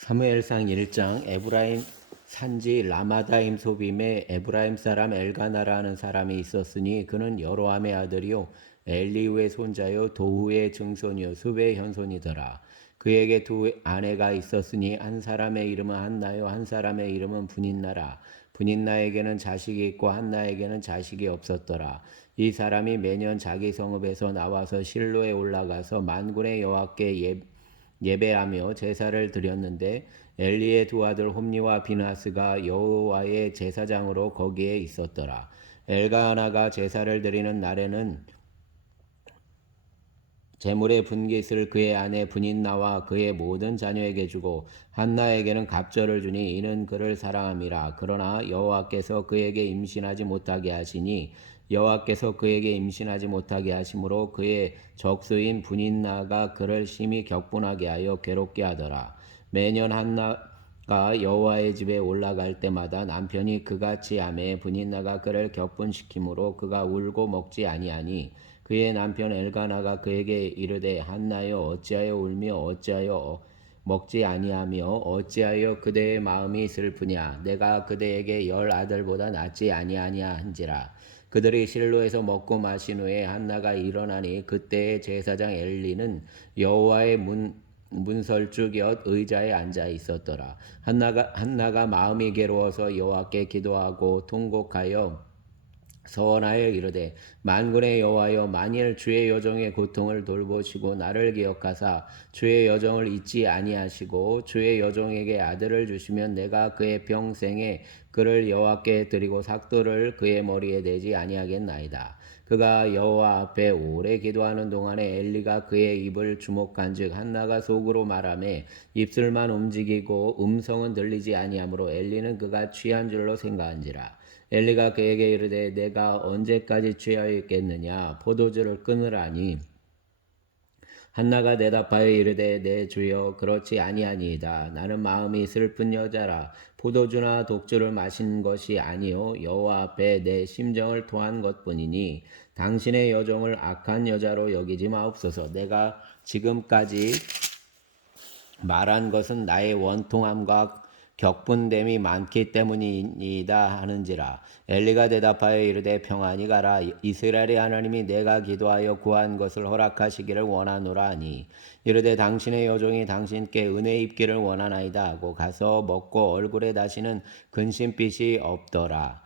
사무엘상 1장. 에브라임 산지 라마다임 소빔에 에브라임 사람 엘가나라는 사람이 있었으니 그는 여로함의 아들이요 엘리후의 손자요 도후의 증손이요 습의 현손이더라. 그에게 두 아내가 있었으니 한 사람의 이름은 한나요 한 사람의 이름은 분인나라. 분인나에게는 자식이 있고 한나에게는 자식이 없었더라. 이 사람이 매년 자기 성읍에서 나와서 실로에 올라가서 만군의 여호와께 예배하며 제사를 드렸는데 엘리의 두 아들 홈니와 비나스가 여호와의 제사장으로 거기에 있었더라. 엘가나가 제사를 드리는 날에는 제물의 분깃을 그의 아내 분인나와 그의 모든 자녀에게 주고 한나에게는 갑절을 주니 이는 그를 사랑함이라. 그러나 여호와께서 그에게 임신하지 못하게 하시니 여호와께서 그에게 임신하지 못하게 하심으로 그의 적수인 분인나가 그를 심히 격분하게 하여 괴롭게 하더라. 매년 한나가 여호와의 집에 올라갈 때마다 남편이 그같이 하매 분인나가 그를 격분시키므로 그가 울고 먹지 아니하니 그의 남편 엘가나가 그에게 이르되 한나여 어찌하여 울며 어찌하여 먹지 아니하며 어찌하여 그대의 마음이 슬프냐. 내가 그대에게 10아들보다 낫지 아니하냐 한지라. 그들이 실로에서 먹고 마신 후에 한나가 일어나니 그때의 제사장 엘리는 여호와의 문설주 곁 의자에 앉아 있었더라. 한나가 마음이 괴로워서 여호와께 기도하고 통곡하여 서원하여 이르되 만군의 여호와여 만일 주의 여종의 고통을 돌보시고 나를 기억하사 주의 여종을 잊지 아니하시고 주의 여종에게 아들을 주시면 내가 그의 평생에 그를 여호와께 드리고 삭도를 그의 머리에 대지 아니하겠나이다. 그가 여호와 앞에 오래 기도하는 동안에 엘리가 그의 입을 주목한즉 한나가 속으로 말하매 입술만 움직이고 음성은 들리지 아니하므로 엘리는 그가 취한 줄로 생각한지라. 엘리가 그에게 이르되 내가 언제까지 취하여 있겠느냐. 포도주를 끊으라니. 한나가 대답하여 이르되 내 주여 그렇지 아니하니이다. 나는 마음이 슬픈 여자라. 포도주나 독주를 마신 것이 아니요 여호와 앞에 내 심정을 토한 것뿐이니 당신의 여종을 악한 여자로 여기지 마옵소서. 내가 지금까지 말한 것은 나의 원통함과 격분됨이 많기 때문이다 하는지라. 엘리가 대답하여 이르되 평안히 가라. 이스라엘의 하나님이 내가 기도하여 구한 것을 허락하시기를 원하노라 하니 이르되 당신의 여종이 당신께 은혜 입기를 원하나이다 하고 가서 먹고 얼굴에 다시는 근심빛이 없더라.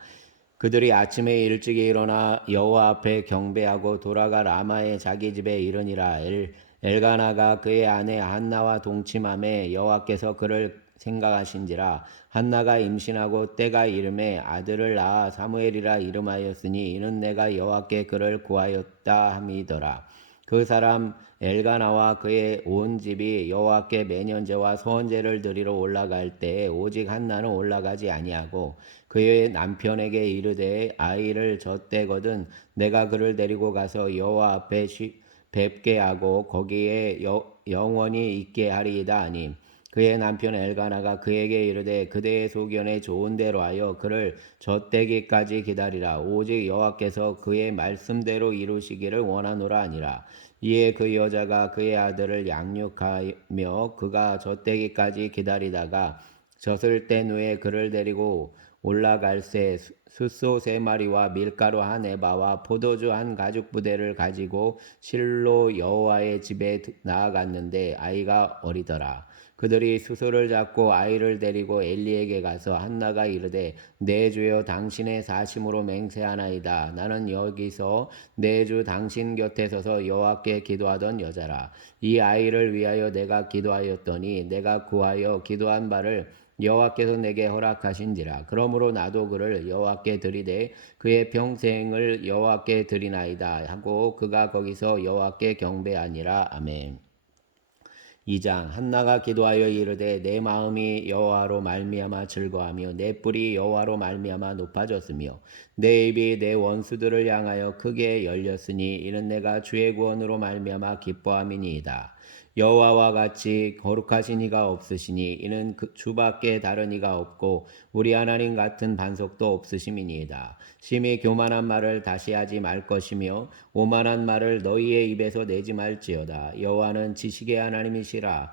그들이 아침에 일찍이 일어나 여호와 앞에 경배하고 돌아가 라마의 자기 집에 이르니라. 엘가나가 그의 아내 한나와 동침함에 여호와께서 그를 생각하신지라. 한나가 임신하고 때가 이름에 아들을 낳아 사무엘이라 이름하였으니 이는 내가 여호와께 그를 구하였다 함이더라. 그 사람 엘가나와 그의 온 집이 여호와께 매년제와 소원제를 드리러 올라갈 때 오직 한나는 올라가지 아니하고 그의 남편에게 이르되 아이를 젖대거든 내가 그를 데리고 가서 여호와 앞에 뵙게 하고 거기에 영원히 있게 하리이다 하니 그의 남편 엘가나가 그에게 이르되 그대의 소견에 좋은 대로 하여 그를 젖대기까지 기다리라. 오직 여호와께서 그의 말씀대로 이루시기를 원하노라 하니라. 이에 그 여자가 그의 아들을 양육하며 그가 젖대기까지 기다리다가 젖을 뗀 후에 그를 데리고 올라갈새 숫소 3마리와 밀가루 1에바와 포도주 1가죽부대를 가지고 실로 여호와의 집에 나아갔는데 아이가 어리더라. 그들이 수소를 잡고 아이를 데리고 엘리에게 가서 한나가 이르되 내 주여 당신의 사심으로 맹세하나이다. 나는 여기서 내 주 당신 곁에 서서 여호와께 기도하던 여자라. 이 아이를 위하여 내가 기도하였더니 내가 구하여 기도한 바를 여호와께서 내게 허락하신지라. 그러므로 나도 그를 여호와께 드리되 그의 평생을 여호와께 드리나이다 하고 그가 거기서 여호와께 경배하니라. 아멘. 2장. 한나가 기도하여 이르되 내 마음이 여호와로 말미암아 즐거하며 내 뿔이 여호와로 말미암아 높아졌으며 내 입이 내 원수들을 향하여 크게 열렸으니 이는 내가 주의 구원으로 말미암아 기뻐함이니이다. 여호와와 같이 거룩하신 이가 없으시니 이는 그 주밖에 다른 이가 없고 우리 하나님 같은 반석도 없으심이니이다. 심히 교만한 말을 다시 하지 말 것이며 오만한 말을 너희의 입에서 내지 말지어다. 여호와는 지식의 하나님이시라.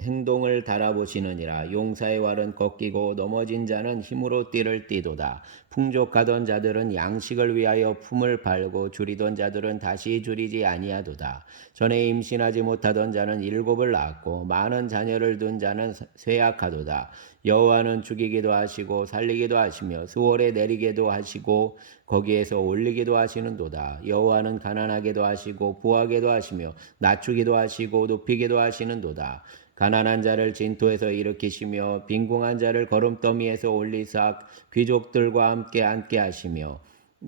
행동을 달아보시느니라. 용사의 활은 꺾이고 넘어진 자는 힘으로 띠를 띠도다. 풍족하던 자들은 양식을 위하여 품을 팔고 줄이던 자들은 다시 줄이지 아니하도다. 전에 임신하지 못하던 자는 일곱을 낳았고 많은 자녀를 둔 자는 쇠약하도다. 여호와는 죽이기도 하시고 살리기도 하시며 수월에 내리기도 하시고 거기에서 올리기도 하시는도다. 여호와는 가난하게도 하시고 부하게도 하시며 낮추기도 하시고 높이기도 하시는도다. 가난한 자를 진토에서 일으키시며 빈궁한 자를 거름더미에서 올리사 귀족들과 함께 앉게 하시며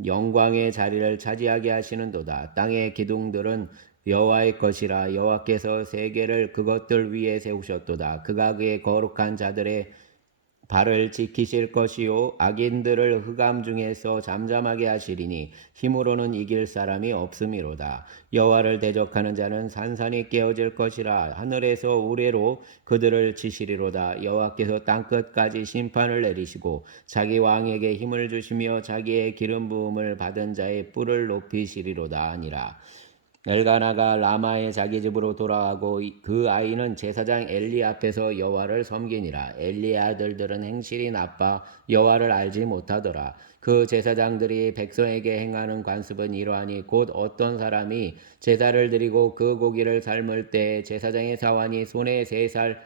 영광의 자리를 차지하게 하시는도다. 땅의 기둥들은 여호와의 것이라. 여호와께서 세계를 그것들 위에 세우셨도다. 그가 그의 거룩한 자들의 발을 지키실 것이요 악인들을 흑암 중에서 잠잠하게 하시리니 힘으로는 이길 사람이 없음이로다. 여호와를 대적하는 자는 산산이 깨어질 것이라. 하늘에서 우레로 그들을 치시리로다. 여호와께서 땅끝까지 심판을 내리시고 자기 왕에게 힘을 주시며 자기의 기름 부음을 받은 자의 뿔을 높이시리로다 하니라. 엘가나가 라마의 자기 집으로 돌아가고 그 아이는 제사장 엘리 앞에서 여호와를 섬기니라. 엘리의 아들들은 행실이 나빠 여호와를 알지 못하더라. 그 제사장들이 백성에게 행하는 관습은 이러하니 곧 어떤 사람이 제사를 드리고 그 고기를 삶을 때 제사장의 사환이 손에 3살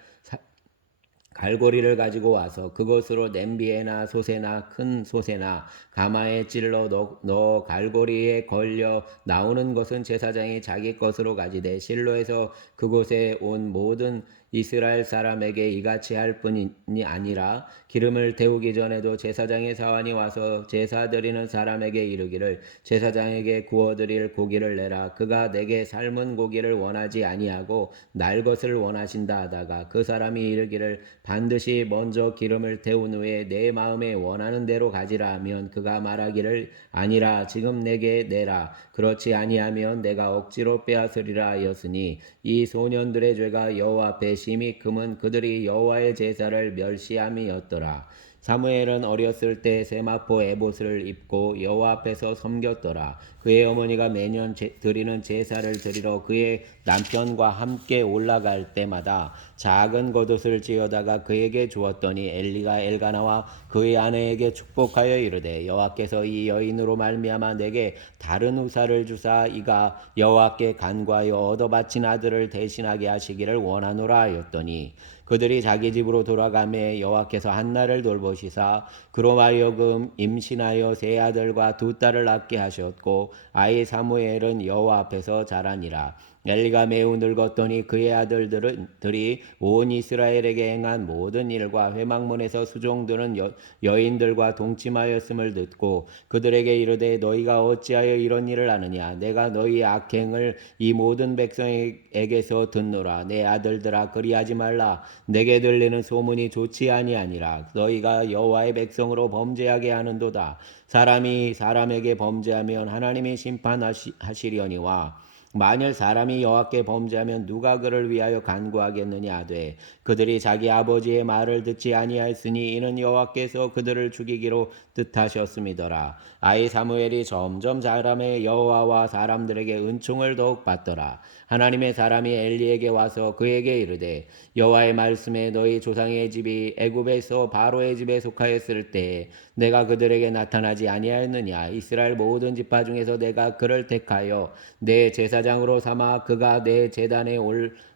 갈고리를 가지고 와서 그것으로 냄비에나 솥에나 큰 솥에나 가마에 찔러 넣어 갈고리에 걸려 나오는 것은 제사장이 자기 것으로 가지되 실로에서 그곳에 온 모든 이스라엘 사람에게 이같이 할 뿐이 아니라 기름을 태우기 전에도 제사장의 사환이 와서 제사 드리는 사람에게 이르기를 제사장에게 구워드릴 고기를 내라. 그가 내게 삶은 고기를 원하지 아니하고 날 것을 원하신다 하다가 그 사람이 이르기를 반드시 먼저 기름을 태운 후에 내 마음에 원하는 대로 가지라 하면 그가 말하기를 아니라 지금 내게 내라. 그렇지 아니하면 내가 억지로 빼앗으리라 하였으니 이 소년들의 죄가 여호와 앞에 심히 금은 그들이 여호와의 제사를 멸시함이었더라. 사무엘은 어렸을 때 세마포 에봇을 입고 여호와 앞에서 섬겼더라. 그의 어머니가 매년 드리는 제사를 드리러 그의 남편과 함께 올라갈 때마다 작은 겉옷을 지어다가 그에게 주었더니 엘리가 엘가나와 그의 아내에게 축복하여 이르되 여호와께서 이 여인으로 말미암아 내게 다른 우사를 주사 이가 여호와께 간과하여 얻어 바친 아들을 대신하게 하시기를 원하노라 하였더니 그들이 자기 집으로 돌아가매 여호와께서 한나를 돌보시사 그로 하여금 임신하여 3아들과 2딸을 낳게 하셨고 아이 사무엘은 여호와 앞에서 자라니라. 엘리가 매우 늙었더니 그의 아들들이 온 이스라엘에게 행한 모든 일과 회막문에서 수종드는 여인들과 동침하였음을 듣고 그들에게 이르되 너희가 어찌하여 이런 일을 하느냐. 내가 너희 악행을 이 모든 백성에게서 듣노라. 내 아들들아 그리하지 말라. 내게 들리는 소문이 좋지 아니하니라. 너희가 여호와의 백성으로 범죄하게 하는도다. 사람이 사람에게 범죄하면 하나님이 심판하시려니와 만일 사람이 여호와께 범죄하면 누가 그를 위하여 간구하겠느냐 하되 그들이 자기 아버지의 말을 듣지 아니하였으니 이는 여호와께서 그들을 죽이기로 뜻하셨음이더라. 아이 사무엘이 점점 자라매 여호와와 사람들에게 은총을 더욱 받더라. 하나님의 사람이 엘리에게 와서 그에게 이르되 여호와의 말씀에 너희 조상의 집이 애굽에서 바로의 집에 속하였을 때에 내가 그들에게 나타나지 아니하였느냐. 이스라엘 모든 지파 중에서 내가 그를 택하여 내 제사장으로 삼아 그가 내 제단에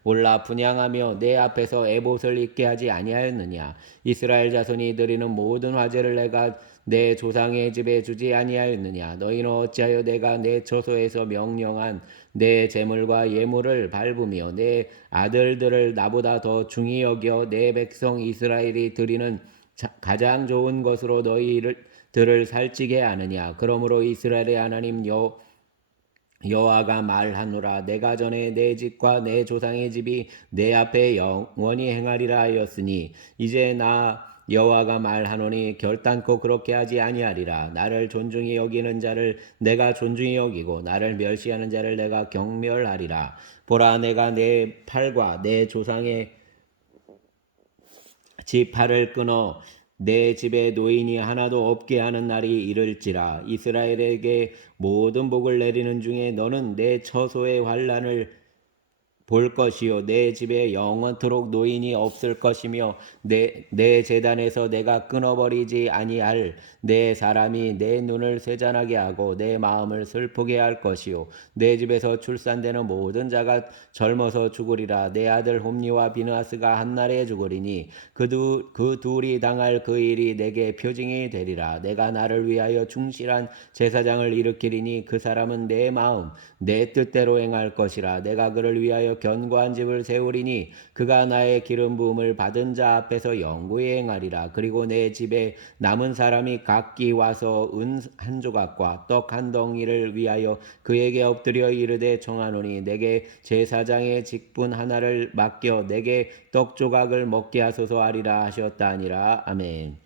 올라 분향하며 내 앞에서 에봇을 입게 하지 아니하였느냐. 이스라엘 자손이 드리는 모든 화제를 내가 내 조상의 집에 주지 아니하였느냐. 너희는 어찌하여 내가 내 처소에서 명령한 내 제물과 예물을 밟으며 내 아들들을 나보다 더 중히 여겨 내 백성 이스라엘이 드리는 가장 좋은 것으로 너희들을 살찌게 하느냐. 그러므로 이스라엘의 하나님 여호와가 말하노라. 내가 전에 내 집과 내 조상의 집이 내 앞에 영원히 행하리라 하였으니 이제 나 여호와가 말하노니 결단코 그렇게 하지 아니하리라. 나를 존중히 여기는 자를 내가 존중히 여기고 나를 멸시하는 자를 내가 경멸하리라. 보라 내가 내 팔과 내 조상의 집 팔을 끊어 내 집에 노인이 하나도 없게 하는 날이 이를지라. 이스라엘에게 모든 복을 내리는 중에 너는 내 처소의 환난을 볼 것이요 내 집에 영원토록 노인이 없을 것이며 내 제단에서 내가 끊어버리지 아니할 내 사람이 내 눈을 쇠잔하게 하고 내 마음을 슬프게 할 것이요 내 집에서 출산되는 모든 자가 젊어서 죽으리라. 내 아들 홈리와 비느하스가 한날에 죽으리니 그 둘이 당할 그 일이 내게 표징이 되리라. 내가 나를 위하여 충실한 제사장을 일으키리니 그 사람은 내 마음 내 뜻대로 행할 것이라. 내가 그를 위하여 견고한 집을 세우리니 그가 나의 기름 부음을 받은 자 앞에서 영구히 행하리라. 그리고 내 집에 남은 사람이 각기 와서 은 한 조각과 떡 한 덩이를 위하여 그에게 엎드려 이르되 청하노니 내게 제사장의 직분 하나를 맡겨 내게 떡 조각을 먹게 하소서 하리라 하셨다니라. 아멘.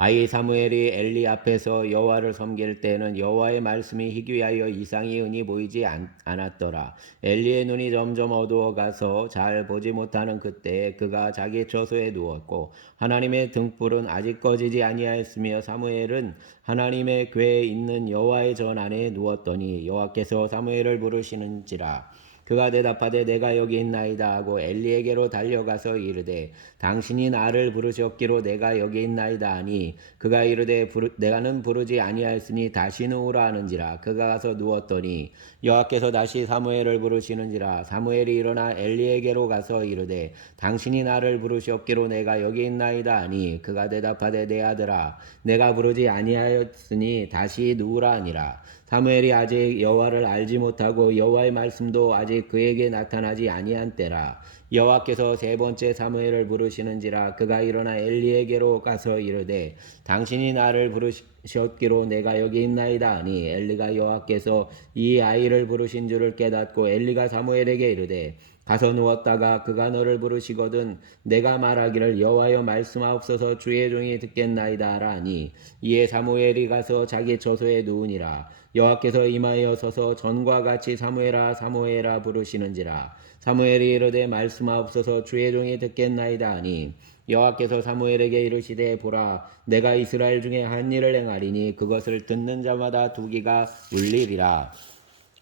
아이 사무엘이 엘리 앞에서 여호와를 섬길 때에는 여호와의 말씀이 희귀하여 이상이 흔히 보이지 않았더라. 엘리의 눈이 점점 어두워가서 잘 보지 못하는 그때에 그가 자기 처소에 누웠고 하나님의 등불은 아직 꺼지지 아니하였으며 사무엘은 하나님의 궤에 있는 여호와의 전 안에 누웠더니 여호와께서 사무엘을 부르시는지라. 그가 대답하되 내가 여기 있나이다 하고 엘리에게로 달려가서 이르되 당신이 나를 부르셨기로 내가 여기 있나이다 하니 그가 이르되 내가는 부르지 아니하였으니 다시 누우라 하는지라. 그가 가서 누웠더니 여호와께서 다시 사무엘을 부르시는지라. 사무엘이 일어나 엘리에게로 가서 이르되 당신이 나를 부르셨기로 내가 여기 있나이다 하니 그가 대답하되 내 아들아 내가 부르지 아니하였으니 다시 누우라 하니라. 사무엘이 아직 여호와를 알지 못하고 여호와의 말씀도 아직 그에게 나타나지 아니한 때라. 여호와께서 세 번째 사무엘을 부르시는지라. 그가 일어나 엘리에게로 가서 이르되 당신이 나를 부르셨기로 내가 여기 있나이다 하니 엘리가 여호와께서 이 아이를 부르신 줄을 깨닫고 엘리가 사무엘에게 이르되 가서 누웠다가 그가 너를 부르시거든 내가 말하기를 여호와여 말씀하옵소서 주의 종이 듣겠나이다 하니 이에 사무엘이 가서 자기 처소에 누우니라. 여호와께서 임하여 서서 전과 같이 사무엘아 사무엘아 부르시는지라. 사무엘이 이르되 말씀하옵소서 주의 종이 듣겠나이다 하니 여호와께서 사무엘에게 이르시되 보라 내가 이스라엘 중에 한 일을 행하리니 그것을 듣는 자마다 두기가 울리리라.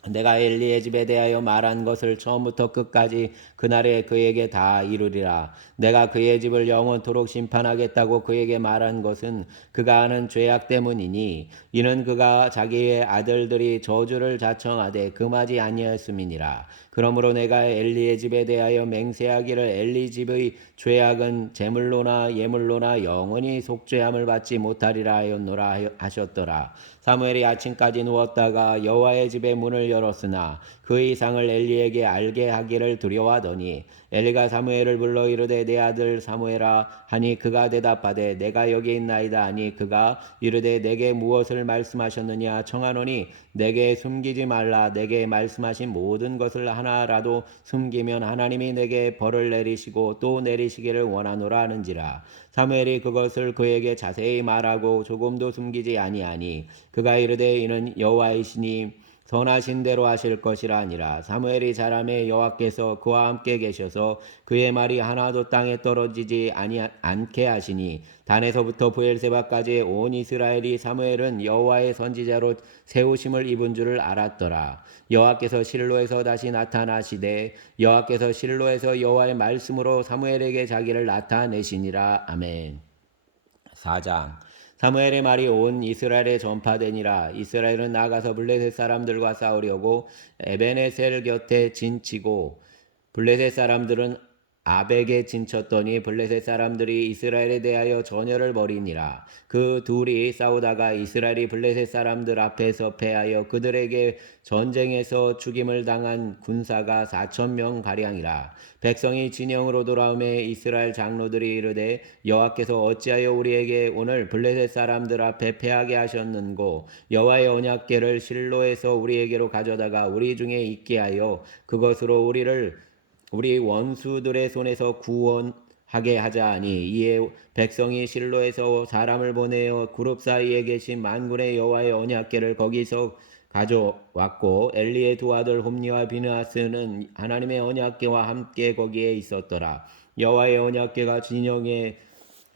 내가 엘리의 집에 대하여 말한 것을 처음부터 끝까지 그날에 그에게 다 이루리라. 내가 그의 집을 영원토록 심판하겠다고 그에게 말한 것은 그가 하는 죄악 때문이니 이는 그가 자기의 아들들이 저주를 자청하되 금하지 아니하였음이니라. 그러므로 내가 엘리의 집에 대하여 맹세하기를 엘리 집의 죄악은 제물로나 예물로나 영원히 속죄함을 받지 못하리라 하였노라 하셨더라. 사무엘이 아침까지 누웠다가 여호와의 집의 문을 열었으나 그 이상을 엘리에게 알게 하기를 두려워하더니 엘리가 사무엘을 불러 이르되 내 아들 사무엘아 하니 그가 대답하되 내가 여기 있나이다 하니 그가 이르되 내게 무엇을 말씀하셨느냐 청하노니 내게 숨기지 말라. 내게 말씀하신 모든 것을 하나라도 숨기면 하나님이 내게 벌을 내리시고 또 내리시기를 원하노라 하는지라. 사무엘이 그것을 그에게 자세히 말하고 조금도 숨기지 아니하니 그가 이르되 이는 여호와이시니 선하신 대로 하실 것이라 하니라. 사무엘이 자라매 여호와께서 그와 함께 계셔서 그의 말이 하나도 땅에 떨어지지 않게 하시니 단에서부터 브엘세바까지 온 이스라엘이 사무엘은 여호와의 선지자로 세우심을 입은 줄을 알았더라. 여호와께서 실로에서 다시 나타나시되 여호와께서 실로에서 여호와의 말씀으로 사무엘에게 자기를 나타내시니라. 아멘. 4장 사무엘의 말이 온 이스라엘에 전파되니라. 이스라엘은 나가서 블레셋 사람들과 싸우려고 에베네셀 곁에 진치고 블레셋 사람들은 아벡에 진쳤더니 블레셋 사람들이 이스라엘에 대하여 전열을 벌이니라. 그 둘이 싸우다가 이스라엘이 블레셋 사람들 앞에서 패하여 그들에게 전쟁에서 죽임을 당한 군사가 4,000명 가량이라. 백성이 진영으로 돌아오매 이스라엘 장로들이 이르되 여호와께서 어찌하여 우리에게 오늘 블레셋 사람들 앞에 패하게 하셨는고 여호와의 언약궤를 실로에서 우리에게로 가져다가 우리 중에 있게 하여 그것으로 우리 원수들의 손에서 구원하게 하자 하니 이에 백성이 실로에서 사람을 보내어 그룹 사이에 계신 만군의 여호와의 언약궤를 거기서 가져왔고 엘리의 두 아들 홈리와 비느하스는 하나님의 언약궤와 함께 거기에 있었더라. 여호와의 언약궤가 진영에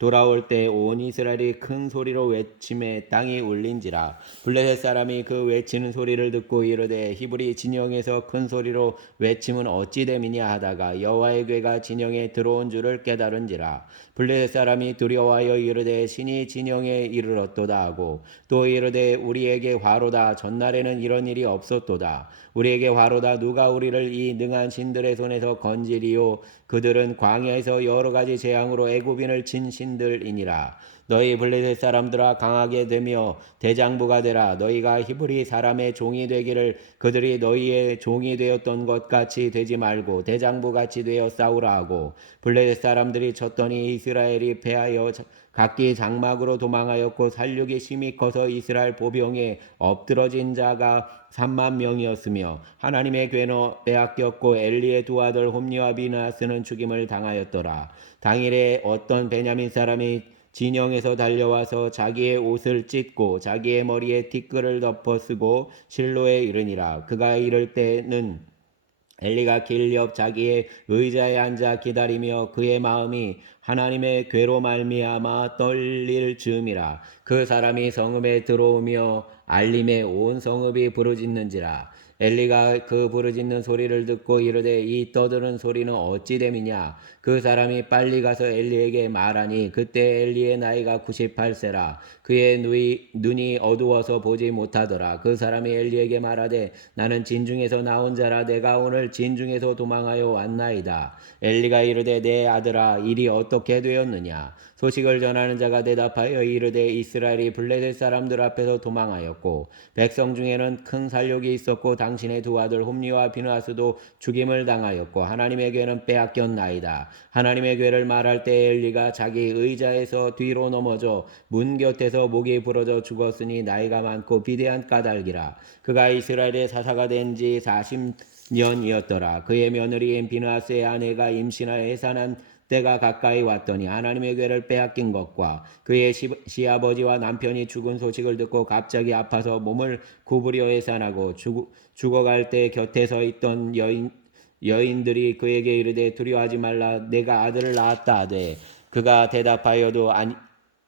돌아올 때 온 이스라엘이 큰 소리로 외침에 땅이 울린지라. 블레셋 사람이 그 외치는 소리를 듣고 이르되 히브리 진영에서 큰 소리로 외침은 어찌 됨이냐 하다가 여호와의 괴가 진영에 들어온 줄을 깨달은지라. 블레셋 사람이 두려워하여 이르되 신이 진영에 이르렀도다 하고 또 이르되 우리에게 화로다. 전날에는 이런 일이 없었도다. 우리에게 화로다. 누가 우리를 이 능한 신들의 손에서 건지리요. 그들은 광야에서 여러 가지 재앙으로 애굽인을 친 신들이니라. 너희 블레셋 사람들아 강하게 되며 대장부가 되라. 너희가 히브리 사람의 종이 되기를 그들이 너희의 종이 되었던 것 같이 되지 말고 대장부 같이 되어 싸우라 하고 블레셋 사람들이 쳤더니 이스라엘이 패하여 각기 장막으로 도망하였고 살육이 심히 커서 이스라엘 보병에 엎드러진 자가 3만 명이었으며 하나님의 괴는 빼앗겼고 엘리의 두 아들 홈리와 비나스는 죽임을 당하였더라. 당일에 어떤 베냐민 사람이 진영에서 달려와서 자기의 옷을 찢고 자기의 머리에 티끌을 덮어 쓰고 실로에 이르니라. 그가 이를 때는 엘리가 길 옆 자기의 의자에 앉아 기다리며 그의 마음이 하나님의 괴로 말미암아 떨릴 즈음이라. 그 사람이 성읍에 들어오며 알림에 온 성읍이 부르짖는지라. 엘리가 그 부르짖는 소리를 듣고 이르되 이 떠드는 소리는 어찌 됨이냐. 그 사람이 빨리 가서 엘리에게 말하니 그때 엘리의 나이가 98세라. 그의 눈이 어두워서 보지 못하더라. 그 사람이 엘리에게 말하되 나는 진중에서 나온 자라. 내가 오늘 진중에서 도망하여 왔나이다. 엘리가 이르되 내 아들아 일이 어떻게 되었느냐. 소식을 전하는 자가 대답하여 이르되 이스라엘이 블레셋 사람들 앞에서 도망하였고 백성 중에는 큰 살육이 있었고 당신의 두 아들 홈리와 비느하스도 죽임을 당하였고 하나님의 괴는 빼앗겼나이다. 하나님의 괴를 말할 때 엘리가 자기 의자에서 뒤로 넘어져 문 곁에서 목이 부러져 죽었으니 나이가 많고 비대한 까닭이라. 그가 이스라엘의 사사가 된 지 40년이었더라. 그의 며느리인 비느하스의 아내가 임신하여 해산한 때가 가까이 왔더니 하나님의 괴를 빼앗긴 것과 그의 시아버지와 남편이 죽은 소식을 듣고 갑자기 아파서 몸을 구부려 해산하고 죽어갈 때 곁에 서 있던 여인들이 그에게 이르되 두려워하지 말라. 내가 아들을 낳았다 하되 그가 대답하여도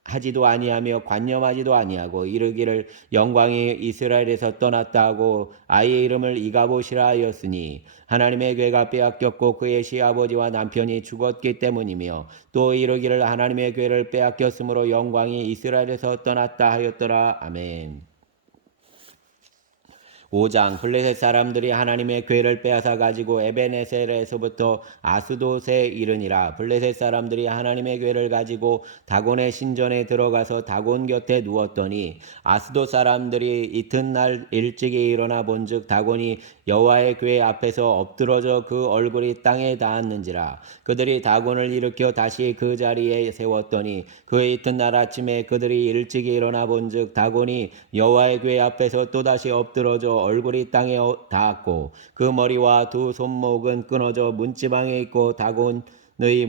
하지도 아니하며 관념하지도 아니하고 이르기를 영광이 이스라엘에서 떠났다 하고 아이의 이름을 이가봇이라 하였으니 하나님의 괴가 빼앗겼고 그의 시아버지와 남편이 죽었기 때문이며 또 이르기를 하나님의 괴를 빼앗겼으므로 영광이 이스라엘에서 떠났다 하였더라. 아멘. 5장 블레셋 사람들이 하나님의 괴를 빼앗아 가지고 에베네셀에서부터 아스돗에 이르니라. 블레셋 사람들이 하나님의 괴를 가지고 다곤의 신전에 들어가서 다곤 곁에 누웠더니 아스돗 사람들이 이튿날 일찍이 일어나 본즉 다곤이 여호와의 괴 앞에서 엎드러져 그 얼굴이 땅에 닿았는지라. 그들이 다곤을 일으켜 다시 그 자리에 세웠더니 그 이튿날 아침에 그들이 일찍이 일어나 본즉 다곤이 여호와의 괴 앞에서 또다시 엎드러져 얼굴이 땅에 닿았고 그 머리와 두 손목은 끊어져 문지방에 있고 다곤의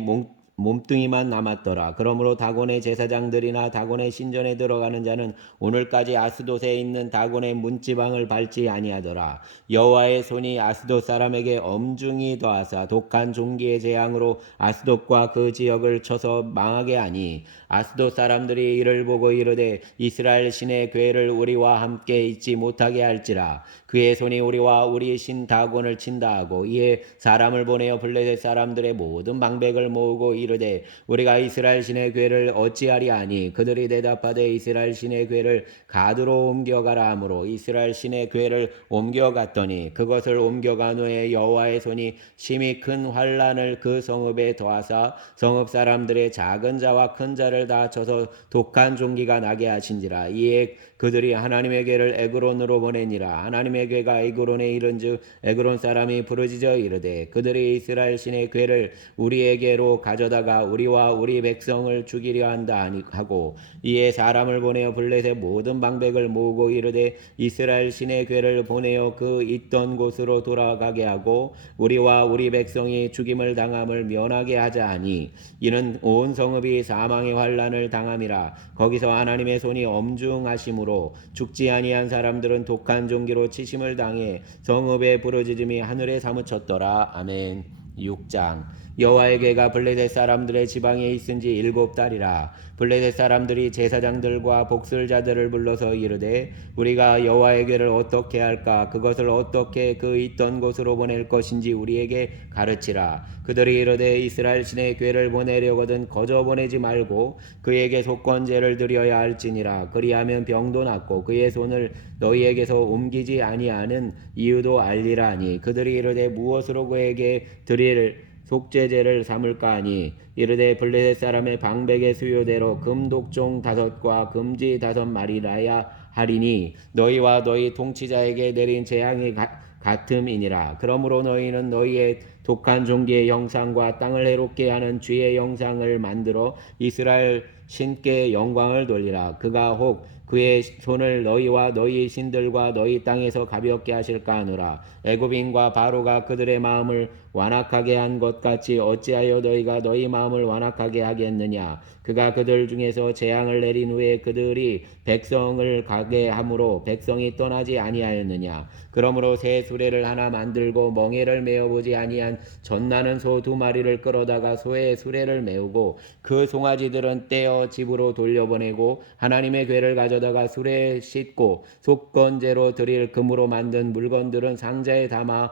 몸뚱이만 남았더라. 그러므로 다곤의 제사장들이나 다곤의 신전에 들어가는 자는 오늘까지 아스돗에 있는 다곤의 문지방을 밟지 아니하더라. 여호와의 손이 아스돗 사람에게 엄중히 더하사 독한 종기의 재앙으로 아스돗과 그 지역을 쳐서 망하게 하니 아스돗 사람들이 이를 보고 이르되 이스라엘 신의 괴를 우리와 함께 있지 못하게 할지라. 그의 손이 우리와 우리 신 다곤을 친다 하고 이에 사람을 보내어 블레셋 사람들의 모든 방백을 모으고 이르되 우리가 이스라엘 신의 괴를 어찌하리 하니 그들이 대답하되 이스라엘 신의 괴를 가드로 옮겨가라 하므로 이스라엘 신의 괴를 옮겨갔더니 그것을 옮겨간 후에 여호와의 손이 심히 큰 환난을 그 성읍에 더하사 성읍 사람들의 작은 자와 큰 자를 다 쳐서 독한 종기가 나게 하신지라. 이에 그들이 하나님의 괴를 에그론으로 보내니라. 하나님의 괴가 에그론에 이른즉 에그론 사람이 부르짖어 이르되 그들이 이스라엘 신의 괴를 우리에게로 가져다가 우리와 우리 백성을 죽이려 한다 하고 이에 사람을 보내어 블레셋 모든 방백을 모으고 이르되 이스라엘 신의 괴를 보내어 그 있던 곳으로 돌아가게 하고 우리와 우리 백성이 죽임을 당함을 면하게 하자 하니 이는 온 성읍이 사망의 환난을 당함이라. 거기서 하나님의 손이 엄중하심으로 죽지 아니한 사람들은 독한 종기로 치심을 당해 성읍의 부르짖음이 하늘에 사무쳤더라. 아멘. 6장 여호와의 궤가 블레셋 사람들의 지방에 있은지 7달이라. 블레셋 사람들이 제사장들과 복술자들을 불러서 이르되 우리가 여호와의 궤를 어떻게 할까? 그것을 어떻게 그 있던 곳으로 보낼 것인지 우리에게 가르치라. 그들이 이르되 이스라엘 신의 궤를 보내려거든 거저 보내지 말고 그에게 속건제를 드려야 할지니라. 그리하면 병도 낫고 그의 손을 너희에게서 옮기지 아니하는 이유도 알리라 하니 그들이 이르되 무엇으로 그에게 드릴 속죄제를 삼을까 하니 이르되 블레셋 사람의 방백의 수요대로 금독종 5과 금지 5마리라야 하리니 너희와 너희 통치자에게 내린 재앙이 같음이니라. 그러므로 너희는 너희의 독한 종기의 형상과 땅을 해롭게 하는 쥐의 형상을 만들어 이스라엘 신께 영광을 돌리라. 그가 혹 그의 손을 너희와 너희 신들과 너희 땅에서 가볍게 하실까 하노라. 애굽인과 바로가 그들의 마음을 완악하게 한 것 같이 어찌하여 너희가 너희 마음을 완악하게 하겠느냐. 그가 그들 중에서 재앙을 내린 후에 그들이 백성을 가게 함으로 백성이 떠나지 아니하였느냐. 그러므로 새 수레를 하나 만들고 멍에를 메어보지 아니한 젖나는 소 2마리를 끌어다가 소의 수레를 메우고 그 송아지들은 떼어 집으로 돌려보내고 하나님의 궤를 가져다가 수레에 싣고 속건제로 드릴 금으로 만든 물건들은 상자에 담아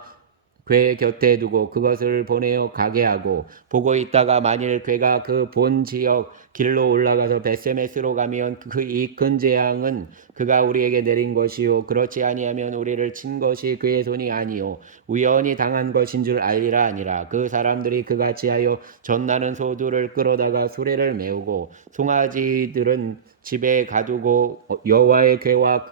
궤 곁에 두고 그것을 보내어 가게 하고 보고 있다가 만일 궤가 그 본 지역 길로 올라가서 벳세메스로 가면 그 이 큰 재앙은 그가 우리에게 내린 것이요 그렇지 아니하면 우리를 친 것이 그의 손이 아니요 우연히 당한 것인 줄 알리라 아니라. 그 사람들이 그같이 하여 젖나는 소들을 끌어다가 수레를 메우고 송아지들은 집에 가두고 여호와의 궤와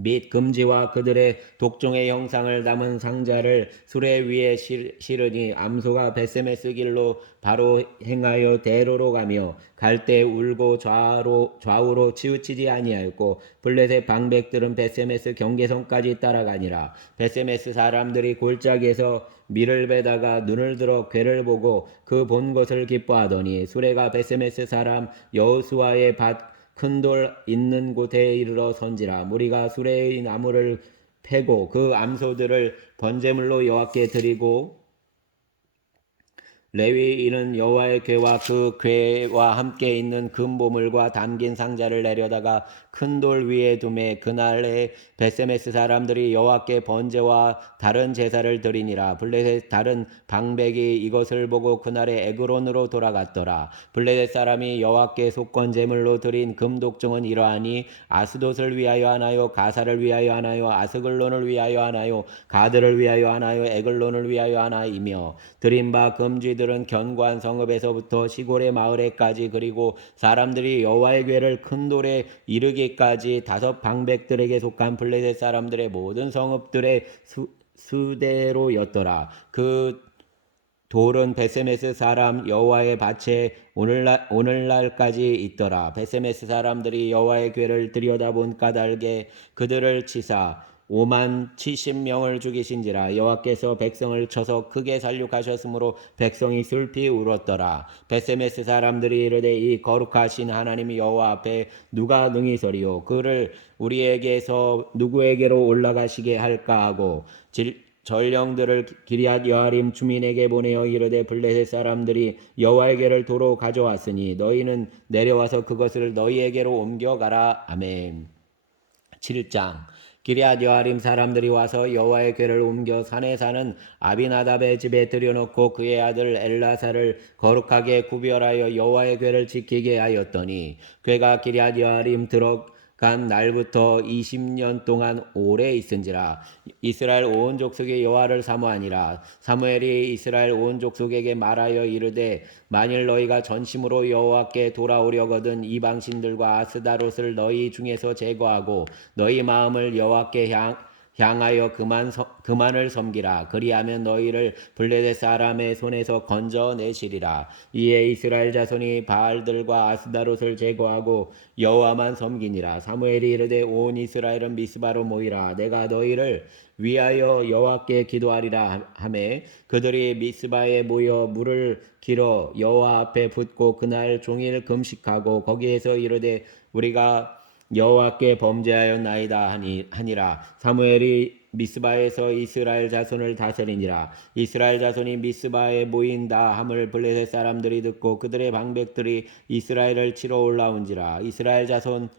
및 금지와 그들의 독종의 형상을 담은 상자를 수레 위에 실으니 암소가 벳세메스 길로 바로 행하여 대로로 가며 갈 때 울고 좌우로 치우치지 아니하였고 블레셋 방백들은 벳세메스 경계선까지 따라가니라. 벳세메스 사람들이 골짜기에서 밀을 베다가 눈을 들어 궤를 보고 그 본 것을 기뻐하더니 수레가 벳세메스 사람 여호수아의 밭 큰 돌 있는 곳에 이르러 선지라. 무리가 수레의 나무를 패고 그 암소들을 번제물로 여호와께 드리고 레위인은 여호와의 궤와 그 궤와 함께 있는 금보물과 담긴 상자를 내려다가 큰 돌 위에 두매 그날에 벳세메스 사람들이 여호와께 번제와 다른 제사를 드리니라. 블레셋 다른 방백이 이것을 보고 그날에 에그론으로 돌아갔더라. 블레셋 사람이 여호와께 속건 제물로 드린 금독종은 이러하니 아스돗을 위하여 하나요, 가사를 위하여 하나요, 아스글론을 위하여 하나요, 가드를 위하여 하나요, 에글론을 위하여 하나이며 드린 바 금쥐들은 견고한 성읍에서부터 시골의 마을에까지 그리고 사람들이 여호와의 궤를 큰 돌에 이르기까지 5 방백들에게 속한 블레셋 사람들의 모든 성읍들의 수대로였더라. 그 돌은 벳세메스 사람 여호와의 밭에 오늘날까지 있더라. 벳세메스 사람들이 여호와의 궤를 들여다본 까닭에 그들을 치사 5만 70명을 죽이신지라. 여호와께서 백성을 쳐서 크게 살육하셨으므로 백성이 슬피 울었더라. 벳세메스 사람들이 이르되 이 거룩하신 하나님 여호와 앞에 누가 능히 서리요 그를 우리에게서 누구에게로 올라가시게 할까 하고 전령들을 기럇 여아림 주민에게 보내어 이르되 블레셋 사람들이 여호와에게를 도로 가져왔으니 너희는 내려와서 그것을 너희에게로 옮겨가라. 아멘. 7장. 기럇 여아림 사람들이 와서 여호와의 궤를 옮겨 산에 사는 아비나답의 집에 들여놓고 그의 아들 엘라사를 거룩하게 구별하여 여호와의 궤를 지키게 하였더니 궤가 기럇 여아림 들어간 날부터 20년 동안 오래 있은지라. 이스라엘 온 족속이 여호와를 사모하니라. 사무엘이 이스라엘 온 족속에게 말하여 이르되 만일 너희가 전심으로 여호와께 돌아오려거든 이방 신들과 아스다롯을 너희 중에서 제거하고 너희 마음을 여호와께 향하여 그만을 섬기라. 그리하면 너희를 블레셋 사람의 손에서 건져내시리라. 이에 이스라엘 자손이 바알들과 아스다롯을 제거하고 여호와만 섬기니라. 사무엘이 이르되 온 이스라엘은 미스바로 모이라. 내가 너희를 위하여 여호와께 기도하리라 하매 그들이 미스바에 모여 물을 길어 여호와 앞에 붓고 그날 종일 금식하고 거기에서 이르되 우리가 여호와께 범죄하였나이다 하니라. 사무엘이 미스바에서 이스라엘 자손을 다스리니라. 이스라엘 자손이 미스바에 모인다 함을 블레셋 사람들이 듣고 그들의 방백들이 이스라엘을 치러 올라온지라. 이스라엘 자손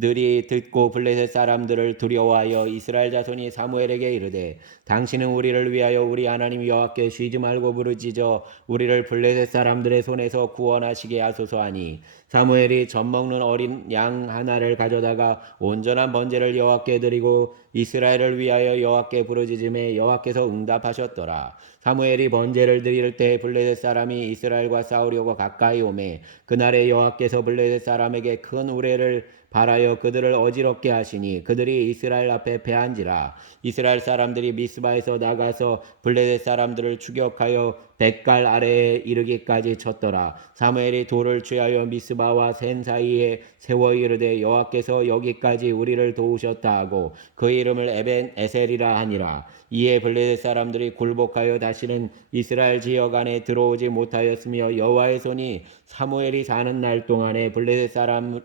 들이 듣고 블레셋 사람들을 두려워하여 이스라엘 자손이 사무엘에게 이르되 당신은 우리를 위하여 우리 하나님 여호와께 쉬지 말고 부르짖어 우리를 블레셋 사람들의 손에서 구원하시게 하소서 하니 사무엘이 젖 먹는 어린 양 하나를 가져다가 온전한 번제를 여호와께 드리고 이스라엘을 위하여 여호와께 부르짖음에 여호와께서 응답하셨더라. 사무엘이 번제를 드릴 때 블레셋 사람이 이스라엘과 싸우려고 가까이 오매 그날에 여호와께서 블레셋 사람에게 큰 우레를 바라여 그들을 어지럽게 하시니 그들이 이스라엘 앞에 패한지라. 이스라엘 사람들이 미스바에서 나가서 블레셋 사람들을 추격하여 백갈 아래에 이르기까지 쳤더라. 사무엘이 돌을 취하여 미스바와 센 사이에 세워 이르되 여호와께서 여기까지 우리를 도우셨다 하고 그 이름을 에벤 에셀이라 하니라. 이에 블레셋 사람들이 굴복하여 다시는 이스라엘 지역 안에 들어오지 못하였으며 여호와의 손이 사무엘이 사는 날 동안에 블레셋 사람을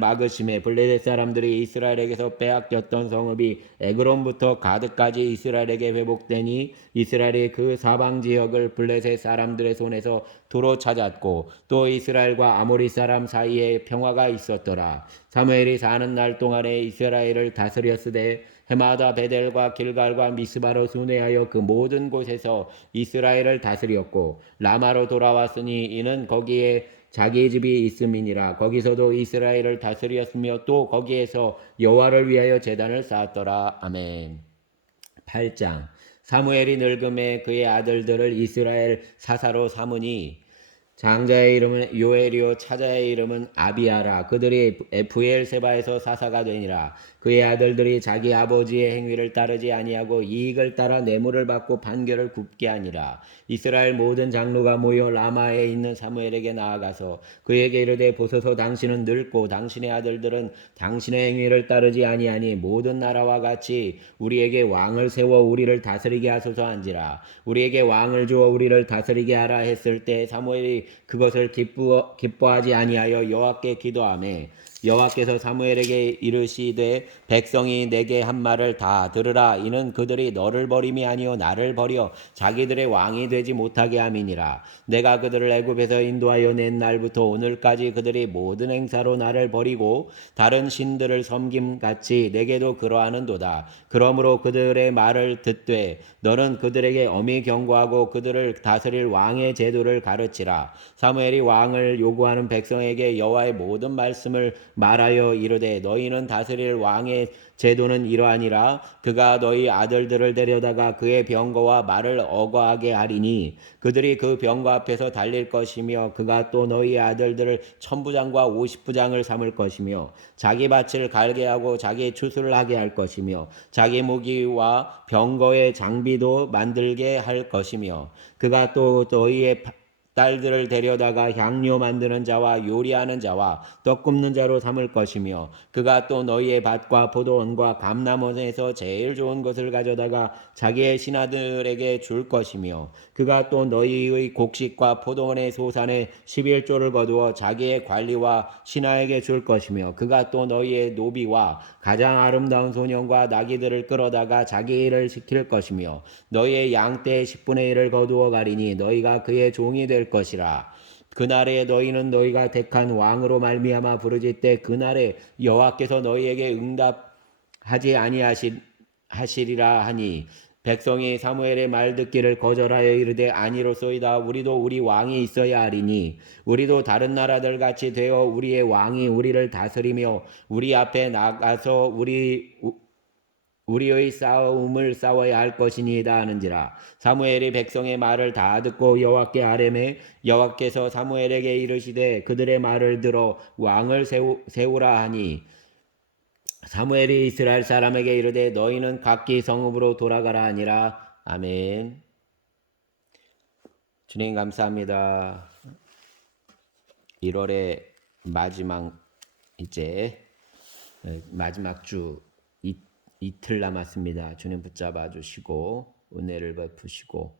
막으심에 블레셋 사람들이 이스라엘에게서 빼앗겼던 성읍이 에그론부터 가드까지 이스라엘에게 회복되니 이스라엘이 그 사방 지역을 블레셋 사람들의 손에서 도로 찾았고 또 이스라엘과 아모리 사람 사이에 평화가 있었더라. 사무엘이 사는 날 동안에 이스라엘을 다스렸으되 해마다 베델과 길갈과 미스바로 순회하여 그 모든 곳에서 이스라엘을 다스렸고 라마로 돌아왔으니 이는 거기에 자기 집이 있음이니라. 거기서도 이스라엘을 다스렸으며 또 거기에서 여호와를 위하여 제단을 쌓았더라. 아멘. 8장. 사무엘이 늙음에 그의 아들들을 이스라엘 사사로 삼으니 장자의 이름은 요엘이요 차자의 이름은 아비아라. 그들이 브엘세바에서 사사가 되니라. 그의 아들들이 자기 아버지의 행위를 따르지 아니하고 이익을 따라 뇌물을 받고 판결을 굽게 하니라. 이스라엘 모든 장로가 모여 라마에 있는 사무엘에게 나아가서 그에게 이르되 보소서 당신은 늙고 당신의 아들들은 당신의 행위를 따르지 아니하니 모든 나라와 같이 우리에게 왕을 세워 우리를 다스리게 하소서 한지라. 우리에게 왕을 주어 우리를 다스리게 하라 했을 때 사무엘이 그것을 기뻐하지 아니하여 여호와께 기도하매 여호와께서 사무엘에게 이르시되 백성이 내게 한 말을 다 들으라. 이는 그들이 너를 버림이 아니요 나를 버려 자기들의 왕이 되지 못하게 함이니라. 내가 그들을 애굽에서 인도하여 낸 날부터 오늘까지 그들이 모든 행사로 나를 버리고 다른 신들을 섬김같이 내게도 그러하는도다. 그러므로 그들의 말을 듣되 너는 그들에게 엄히 경고하고 그들을 다스릴 왕의 제도를 가르치라. 사무엘이 왕을 요구하는 백성에게 여호와의 모든 말씀을 말하여 이르되 너희는 다스릴 왕의 제도는 이러하니라. 그가 너희 아들들을 데려다가 그의 병거와 말을 어거하게 하리니 그들이 그 병거 앞에서 달릴 것이며 그가 또 너희 아들들을 1000부장과 50부장을 삼을 것이며 자기 밭을 갈게 하고 자기 추수를 하게 할 것이며 자기 무기와 병거의 장비도 만들게 할 것이며 그가 또 너희의 딸들을 데려다가 향료 만드는 자와 요리하는 자와 떡 굽는 자로 삼을 것이며 그가 또 너희의 밭과 포도원과 감람원에서 제일 좋은 것을 가져다가 자기의 신하들에게 줄 것이며 그가 또 너희의 곡식과 포도원의 소산의 11조를 거두어 자기의 관리와 신하에게 줄 것이며 그가 또 너희의 노비와 가장 아름다운 소년과 나귀들을 끌어다가 자기 일을 시킬 것이며 너희의 양떼의 10분의 1을 거두어 가리니 너희가 그의 종이 될 것이라. 그날에 너희는 너희가 택한 왕으로 말미암아 부르짖되 그날에 여호와께서 너희에게 응답하지 아니하시리라 하니 백성이 사무엘의 말 듣기를 거절하여 이르되 아니로소이다. 우리도 우리 왕이 있어야 하리니 우리도 다른 나라들 같이 되어 우리의 왕이 우리를 다스리며 우리 앞에 나가서 우리의 싸움을 싸워야 할 것이니이다 하는지라. 사무엘이 백성의 말을 다 듣고 여호와께 아뢰매 여호와께서 사무엘에게 이르시되 그들의 말을 들어 왕을 세우라 하니 사무엘이 이스라엘 사람에게 이르되 너희는 각기 성읍으로 돌아가라 하니라. 아멘. 주님 감사합니다. 1월의 마지막 마지막 주 이틀 남았습니다. 주님 붙잡아 주시고 은혜를 베푸시고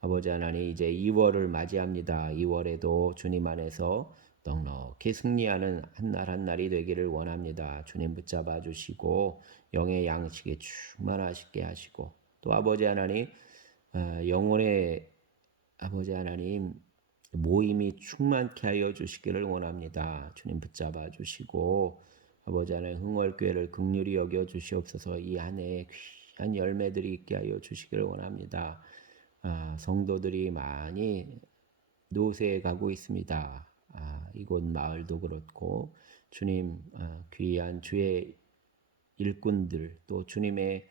아버지 하나님 이제 2월을 맞이합니다. 2월에도 주님 안에서 넉넉히 승리하는 한 날 한 날이 되기를 원합니다. 주님 붙잡아 주시고 영의 양식에 충만하시게 하시고 또 아버지 하나님 영혼의 아버지 하나님 모임이 충만케 하여 주시기를 원합니다. 주님 붙잡아 주시고 아버지 하나님 흥월교회를 긍휼히 여겨 주시옵소서. 이 한 해에 귀한 열매들이 있게 하여 주시기를 원합니다. 성도들이 많이 노새에 가고 있습니다. 이곳 마을도 그렇고 주님 귀한 주의 일꾼들 또 주님의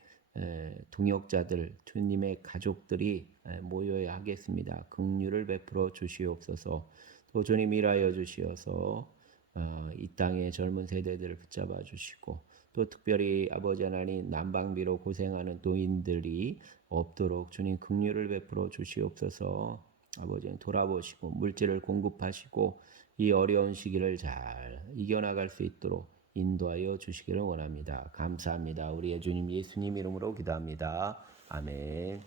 동역자들 주님의 가족들이 모여야 하겠습니다. 긍휼을 베풀어 주시옵소서. 또 주님 일하여 주시어서 이 땅의 젊은 세대들을 붙잡아 주시고 또 특별히 아버지 하나님 난방비로 고생하는 노인들이 없도록 주님 긍휼을 베풀어 주시옵소서. 아버지는 돌아보시고 물질을 공급하시고 이 어려운 시기를 잘 이겨나갈 수 있도록 인도하여 주시기를 원합니다. 감사합니다. 우리의 주님 예수님 이름으로 기도합니다. 아멘.